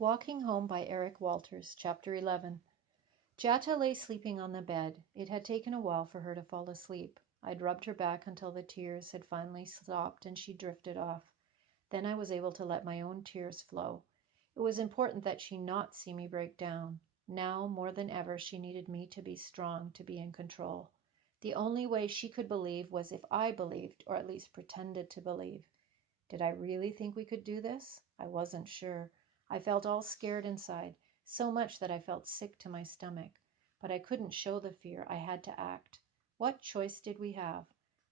Walking Home by Eric Walters, Chapter 11. Jata lay sleeping on the bed. It had taken a while for her to fall asleep. I'd rubbed her back until the tears had finally stopped and she drifted off. Then I was able to let my own tears flow. It was important that she not see me break down. Now, more than ever, she needed me to be strong, to be in control. The only way she could believe was if I believed, or at least pretended to believe. Did I really think we could do this? I wasn't sure. I felt all scared inside, so much that I felt sick to my stomach. But I couldn't show the fear. I had to act. What choice did we have?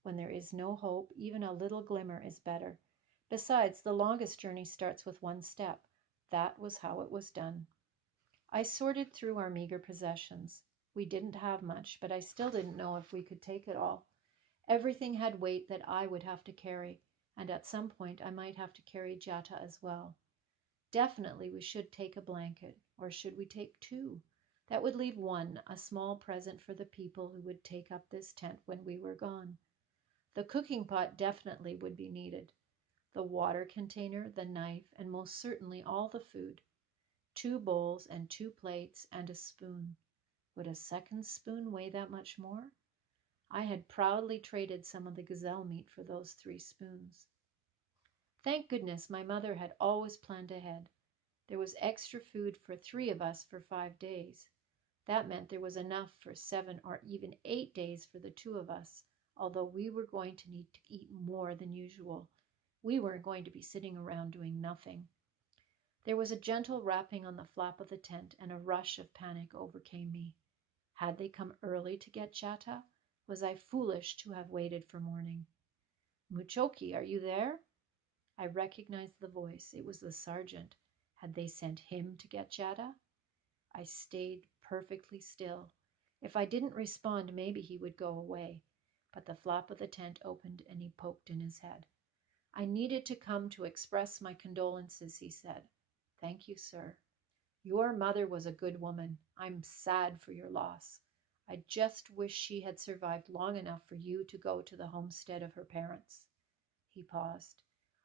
When there is no hope, even a little glimmer is better. Besides, the longest journey starts with one step. That was how it was done. I sorted through our meager possessions. We didn't have much, but I still didn't know if we could take it all. Everything had weight that I would have to carry, and at some point I might have to carry Jata as well. Definitely we should take a blanket, or should we take two? That would leave one, a small present for the people who would take up this tent when we were gone. The cooking pot definitely would be needed. The water container, the knife, and most certainly all the food. 2 bowls and 2 plates and a spoon. Would a second spoon weigh that much more? I had proudly traded some of the gazelle meat for those 3 spoons. Thank goodness my mother had always planned ahead. There was extra food for 3 of us for 5 days. That meant there was enough for 7 or even 8 days for the 2 of us, although we were going to need to eat more than usual. We weren't going to be sitting around doing nothing. There was a gentle rapping on the flap of the tent, and a rush of panic overcame me. Had they come early to get Jata? Was I foolish to have waited for morning? Muchoki, are you there? I recognized the voice. It was the sergeant. Had they sent him to get Jata? I stayed perfectly still. If I didn't respond, maybe he would go away. But the flap of the tent opened and he poked in his head. I needed to come to express my condolences, he said. Thank you, sir. Your mother was a good woman. I'm sad for your loss. I just wish she had survived long enough for you to go to the homestead of her parents. He paused.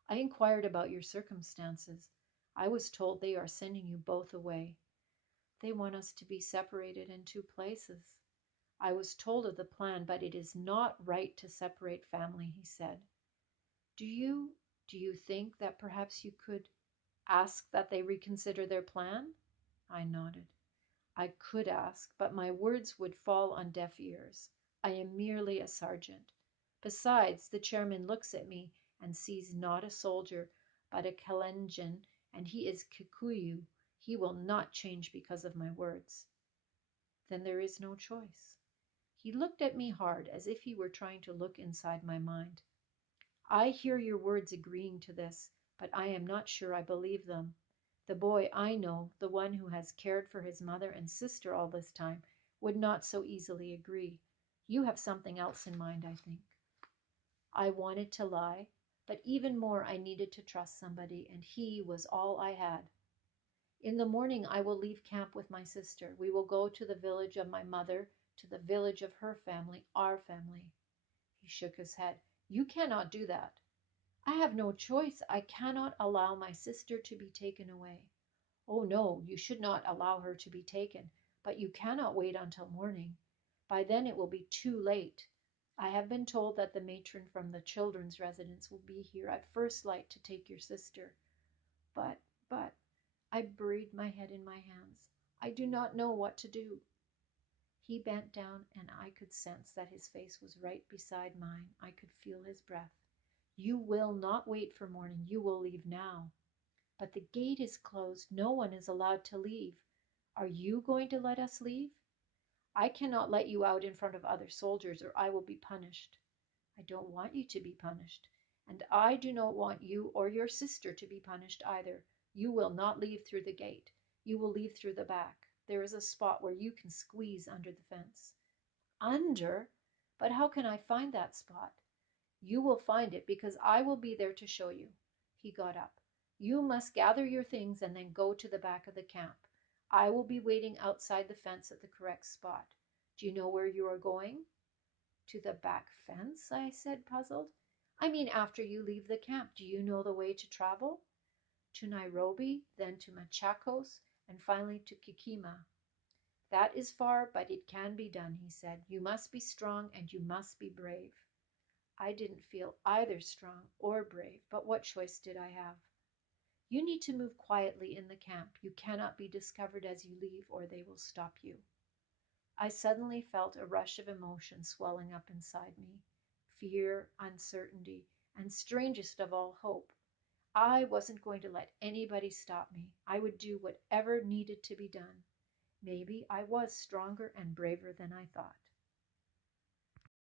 I inquired about your circumstances. I was told they are sending you both away. They want us to be separated in 2 places. I was told of the plan, but it is not right to separate family, he said. Do you think that perhaps you could ask that they reconsider their plan? I nodded. I could ask, but my words would fall on deaf ears. I am merely a sergeant. Besides, the chairman looks at me and sees not a soldier, but a Kalenjin, and he is Kikuyu. He will not change because of my words. Then there is no choice. He looked at me hard, as if he were trying to look inside my mind. I hear your words agreeing to this, but I am not sure I believe them. The boy I know, the one who has cared for his mother and sister all this time, would not so easily agree. You have something else in mind, I think. I wanted to lie, but even more I needed to trust somebody, and he was all I had. In the morning I will leave camp with my sister. We will go to the village of my mother, to the village of her family, our family. He shook his head. You cannot do that. I have no choice. I cannot allow my sister to be taken away. Oh no, you should not allow her to be taken, but you cannot wait until morning. By then it will be too late. I have been told that the matron from the children's residence will be here at first light to take your sister. But, I buried my head in my hands. I do not know what to do. He bent down and I could sense that his face was right beside mine. I could feel his breath. You will not wait for morning. You will leave now. But the gate is closed. No one is allowed to leave. Are you going to let us leave? I cannot let you out in front of other soldiers or I will be punished. I don't want you to be punished. And I do not want you or your sister to be punished either. You will not leave through the gate. You will leave through the back. There is a spot where you can squeeze under the fence. Under? But how can I find that spot? You will find it because I will be there to show you. He got up. You must gather your things and then go to the back of the camp. I will be waiting outside the fence at the correct spot. Do you know where you are going? To the back fence, I said, puzzled. I mean after you leave the camp. Do you know the way to travel? to Nairobi, then to Machakos, and finally to Kikima. That is far, but it can be done, he said. You must be strong and you must be brave. I didn't feel either strong or brave, but what choice did I have? You need to move quietly in the camp. You cannot be discovered as you leave, or they will stop you. I suddenly felt a rush of emotion swelling up inside me. Fear, uncertainty, and strangest of all, hope. I wasn't going to let anybody stop me. I would do whatever needed to be done. Maybe I was stronger and braver than I thought.